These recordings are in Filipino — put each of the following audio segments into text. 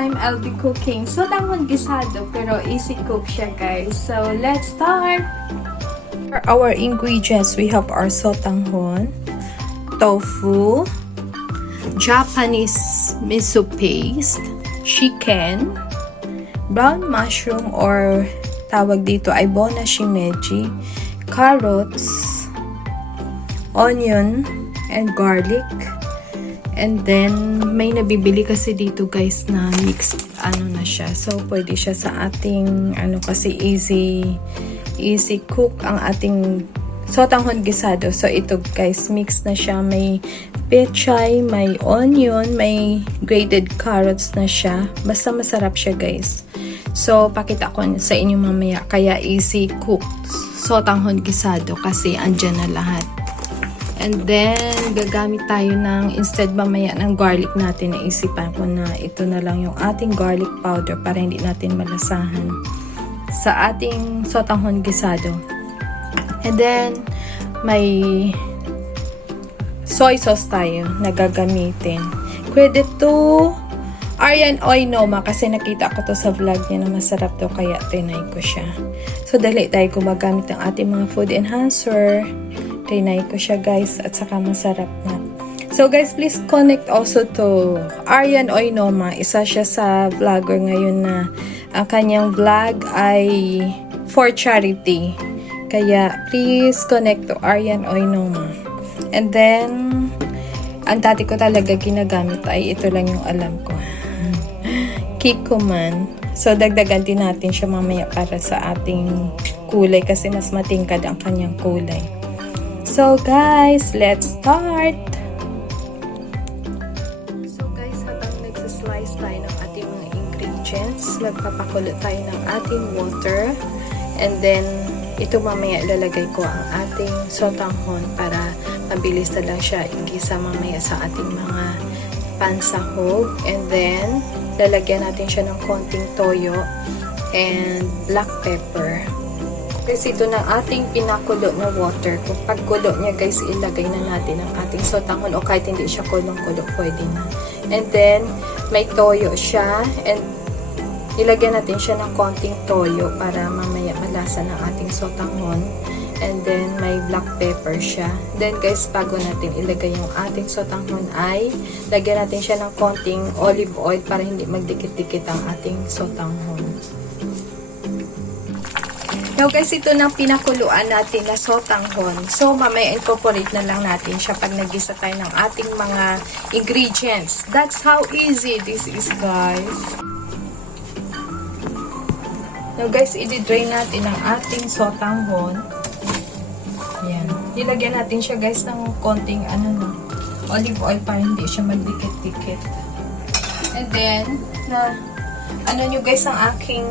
time I'll be cooking Sotanghon Guisado, pero easy cook siya guys. So let's start! For our ingredients, we have our sotanghon, tofu, Japanese miso paste, chicken, brown mushroom or tawag dito ay bona shimeji, carrots, onion, and garlic. And then, may nabibili kasi dito guys na mixed na siya. So, pwede siya sa ating, kasi easy cook ang ating sotanghon guisado. So, ito guys, mixed na siya. May pechay, may onion, may grated carrots na siya. Basta masarap siya guys. So, pakita ko sa inyo mamaya. Kaya easy cook sotanghon guisado kasi andyan na lahat. And then, gagamit tayo ng, instead mamaya ng garlic natin, naisipan ko na ito na lang yung ating garlic powder para hindi natin malasahan sa ating sotanghon guisado. And then, may soy sauce tayo na gagamitin. Credit to Aryan Oinoma kasi nakita ko to sa vlog niya na masarap to kaya trinay ko siya. So, dali tayo gumagamit ng ating mga food enhancer. Trinay ko siya guys at saka masarap na. So guys, please connect also to Aryan Oinoma. Isa siya sa vlogger ngayon na ang kanyang vlog ay for charity. Kaya please connect to Aryan Oinoma. And then, ang dati ko talaga ginagamit ay ito lang yung alam ko. Kikuman. So dagdagan din natin siya mamaya para sa ating kulay kasi mas matingkad ang kanyang kulay. So guys, let's start! So guys, habang nagsaslice tayo ng ating mga ingredients, magpapakulo tayo ng ating water. And then, ito mamaya ilalagay ko ang ating sotanghon para mabilis na lang siya igisa mamaya sa ating mga pansahog. And then, lalagyan natin siya ng konting toyo and black pepper. Kasi ito na ating pinakulo na water. Kung pagkulo niya guys, ilagay na natin ang ating sotanghon o kahit hindi siya kulong-kulo, pwede na. And then, may toyo siya and ilagyan natin siya ng konting toyo para mamaya malasa ng ating sotanghon. And then, may black pepper siya. Then guys, bago natin ilagay yung ating sotanghon ay lagyan natin siya ng konting olive oil para hindi magdikit-dikit ang ating sotanghon. Now guys, ito na pinakuluan natin na sotanghon. So, mamaya incorporate na lang natin siya pag nagisa tayo ng ating mga ingredients. That's how easy this is, guys. Now guys, i-drain natin ang ating sotanghon. Yan. Ilagyan natin siya guys ng konting olive oil para hindi siya magdikit-dikit. And then, nyo guys ang aking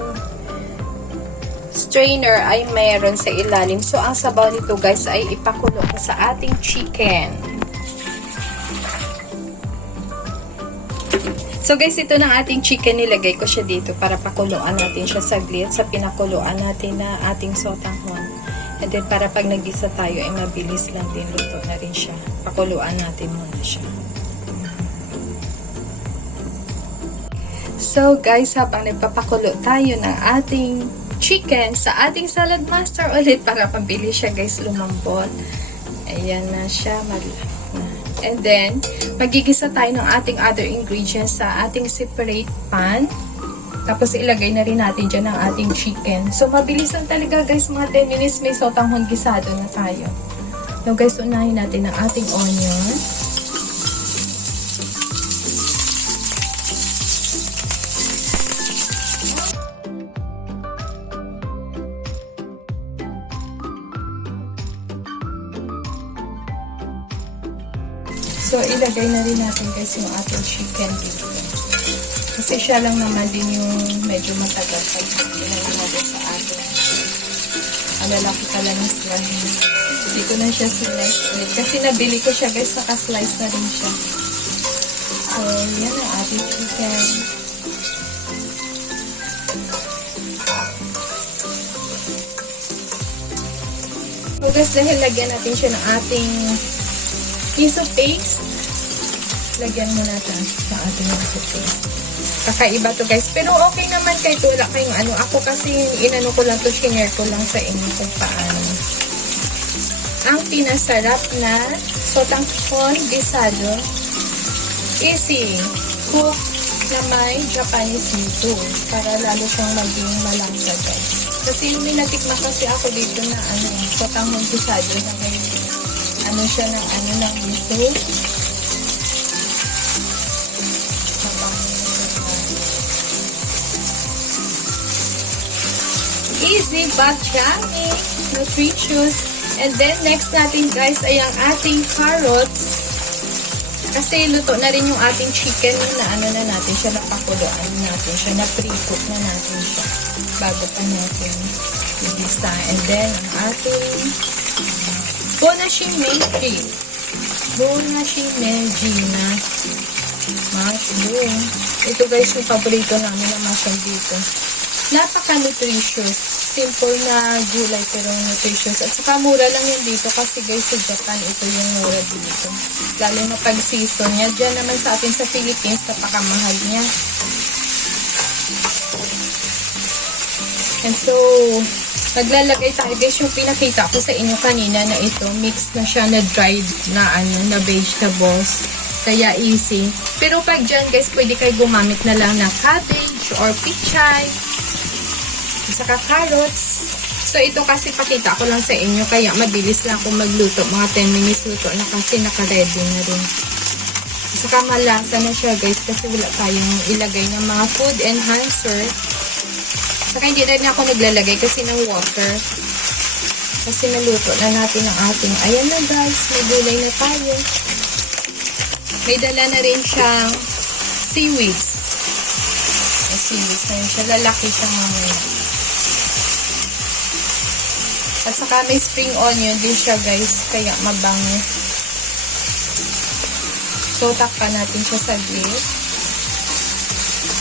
strainer ay mayroon sa ilalim. So, ang sabaw nito guys ay ipakulo ko sa ating chicken. So, guys, ito ng ating chicken. Nilagay ko siya dito para pakuluan natin siya saglit sa pinakuluan natin na ating sotanghon. And then, para pag nagisa tayo ay mabilis lang din luto na rin siya. Pakuluan natin muna siya. So, guys, habang nagpapakulo tayo ng ating chicken sa ating salad master ulit para pabilis siya guys lumambot. Ayan na siya, malap na. And then, magigisa tayo ng ating other ingredients sa ating separate pan. Tapos ilagay na rin natin dyan ang ating chicken. So, mabilis lang talaga guys, mga 10 minutes may sotanghon guisado na tayo. Now guys, unahin natin ang ating onion. So, ilagay na rin natin guys yung ating chicken dito. Kasi siya lang naman din yung medyo matagal pag ilagay natin sa ating alalaki ka lang yung slice. Hindi ko na siya slice ulit. Kasi nabili ko siya guys, naka-slice na rin siya. So, yan ang ating chicken. So guys, dahil lagyan natin siya ng ating miso paste, lagyan mo natin sa ating miso paste. Kakaiba to guys. Pero okay naman kahit wala kayong ano. Ako kasi inano ko lang to, shinare ko lang sa inyo kung paano. Ang pinasarap na Sotanghon Guisado. Easy cook na may Japanese miso. Para lalo siyang maging malasa guys. Kasi yung natikman kasi ako dito na ano, Sotanghon Guisado na may ano siya ng ano ng miso. Easy but yummy, nutritious. And then next natin guys ay ang ating carrots. Kasi luto na rin yung ating chicken na ano na natin siya, napakuluan natin siya, na pre-cook na natin siya bago pa natin i-gisa. And then ang ating bonashimeji na mushroom. Ito guys yung paborito namin na mushroom dito. Napaka-nutritious. Simple na gulay pero nutritious. At saka mura lang yun dito kasi guys sa Japan ito yung mura dito. Lalo na pag season niya. Diyan naman sa atin sa Philippines napakamahal niya. And so, naglalagay tayo guys yung pinakita ko sa inyo kanina na ito. Mix na siya na dried na ano, na vegetables. Kaya easy. Pero pag dyan guys, pwede kayo gumamit na lang ng cabbage or pichay. Saka carrots. So, ito kasi pakita ko lang sa inyo. Kaya, mabilis lang akong magluto. Mga 10 minutes luto na kasi naka-ready na rin. Saka, malasa na siya, guys. Kasi wala tayong ilagay ng mga food enhancer. Saka, hindi rin ako naglalagay kasi ng water. Kasi, naluto na natin ang ating. Ayan na, guys. May gulay na tayo. May dala na rin siyang seaweeds. May seaweeds na yun siya. Lalaki siya mamaya. At saka may spring onion din siya guys, kaya mabango. So, takpan natin siya saglit.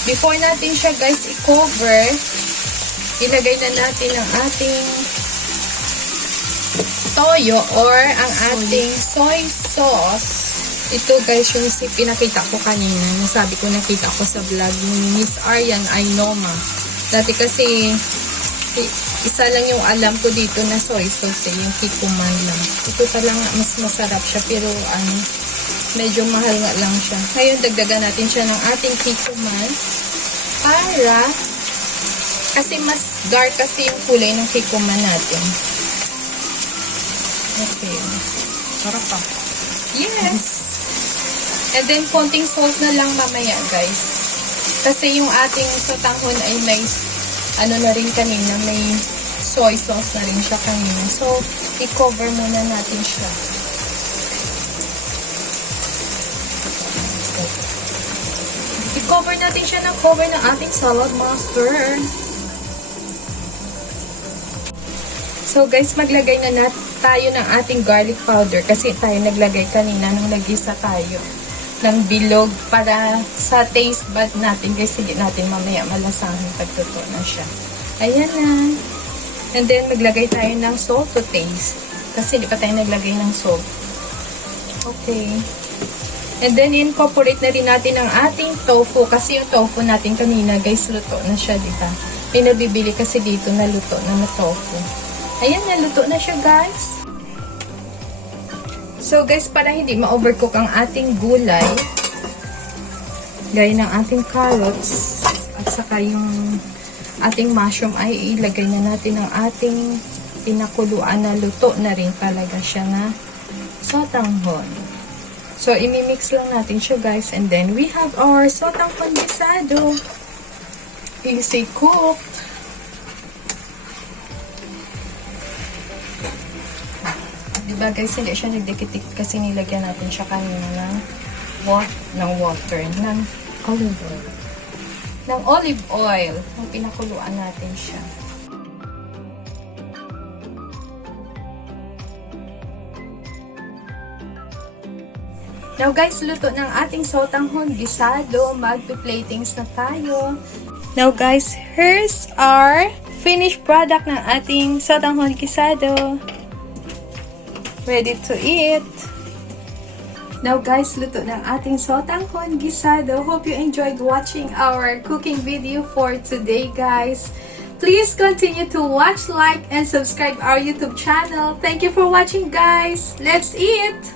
Before natin siya guys i-cover, ilagay na natin ang ating toyo or ang ating soy sauce. Ito guys yung pinakita ko kanina. Nasabi ko nakita ko sa vlog ni Miss Aryan Ainoma. Dati kasi isa lang yung alam ko dito na soy sauce, yung kikuman lang. Ito talaga mas masarap siya pero medyo mahal nga lang siya. Ngayon dagdagan natin siya ng ating kikuman para kasi mas dark kasi yung kulay ng kikuman natin. Okay. Sarap pa. Yes! And then konting salt na lang mamaya guys. Kasi yung ating sotanghon ay may ano na rin kanina, may soy sauce na rin siya kanina. So, i-cover muna natin siya. I-cover natin siya ng cover ng ating salad master. So, guys, maglagay na tayo ng ating garlic powder kasi tayo naglagay kanina nung nag-isa tayo ng bilog para sa taste bud natin guys, hindi natin mamaya malasahan pagtuto na siya. Ayan na. And then maglagay tayo ng salt to taste kasi hindi pa tayo naglagay ng salt. Okay. And then incorporate na rin natin ang ating tofu kasi yung tofu natin kanina guys luto na siya, diba? May nabibili kasi dito na luto na tofu. Ayan na, luto na siya guys. So guys, para hindi ma-overcook ang ating gulay, gaya ng ating carrots at saka yung ating mushroom ay ilagay na natin ang ating pinakuluan na luto na rin talaga siya na sotanghon. So imimix lang natin siya guys, and then we have our Sotanghon Guisado. Easy cooked. Diba guys, hindi siya nagdikit kasi nilagyan natin siya kanina ng water, ng olive oil. Ng olive oil, yung pinakuluan natin siya. Now guys, luto ng ating Sotanghon Guisado. Magpi-platings na tayo. Now guys, here's our finished product ng ating Sotanghon Guisado. Ready to eat. Now guys, luto ng ating Sotanghon Guisado. Hope you enjoyed watching our cooking video for today, guys. Please continue to watch, like, and subscribe our YouTube channel. Thank you for watching, guys. Let's eat!